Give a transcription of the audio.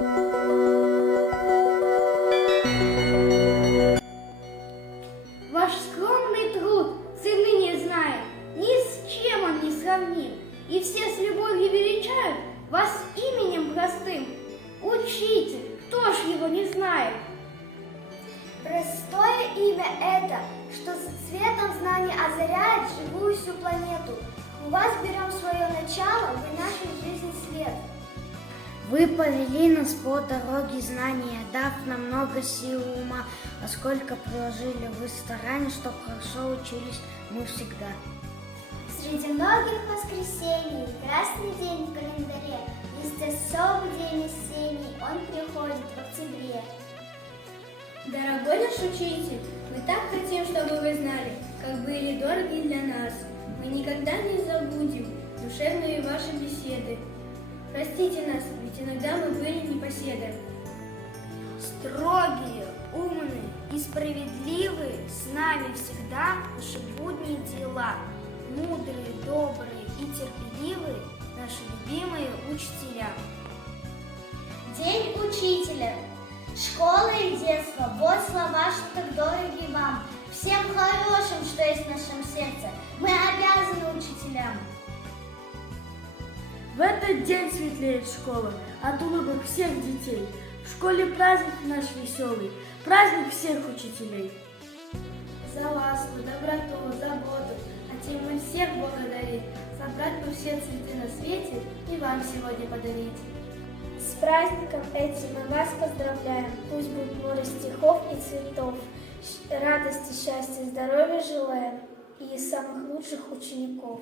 Ваш скромный труд цены не знает, ни с чем он не сравним, и все с любовью величают вас именем простым. Учитель, кто ж его не знает? Простое имя это, что цветом знаний озаряет живую всю планету. У вас берем свое начало, вы нашей жизни свет. Вы повели нас по дороге знания, дав нам много сил и ума, а сколько приложили вы стараний, чтоб хорошо учились мы всегда. Среди многих воскресений, красный день в календаре, есть особый день осенний, он приходит в октябре. Дорогой наш учитель, мы так хотим, чтобы вы знали, как были дороги для нас. Мы никогда не забудем душевные ваши беседы. Простите нас, ведь иногда мы были непоседы. Строгие, умные и справедливые с нами всегда наши будни и дела. Мудрые, добрые и терпеливые наши любимые учителя. День учителя, школа и детство, вот слова, что так дороги вам. Всем хорошим, что есть в нашем сердце, мы обязаны учителям. В этот день светлеет школа от улыбок всех детей. В школе праздник наш веселый, праздник всех учителей. За ласку, доброту, заботу хотим мы всех благодарить, собрать мы все цветы на свете и вам сегодня подарить. С праздником этим мы вас поздравляем, пусть будет море стихов и цветов, радости, счастья, здоровья желаем и самых лучших учеников.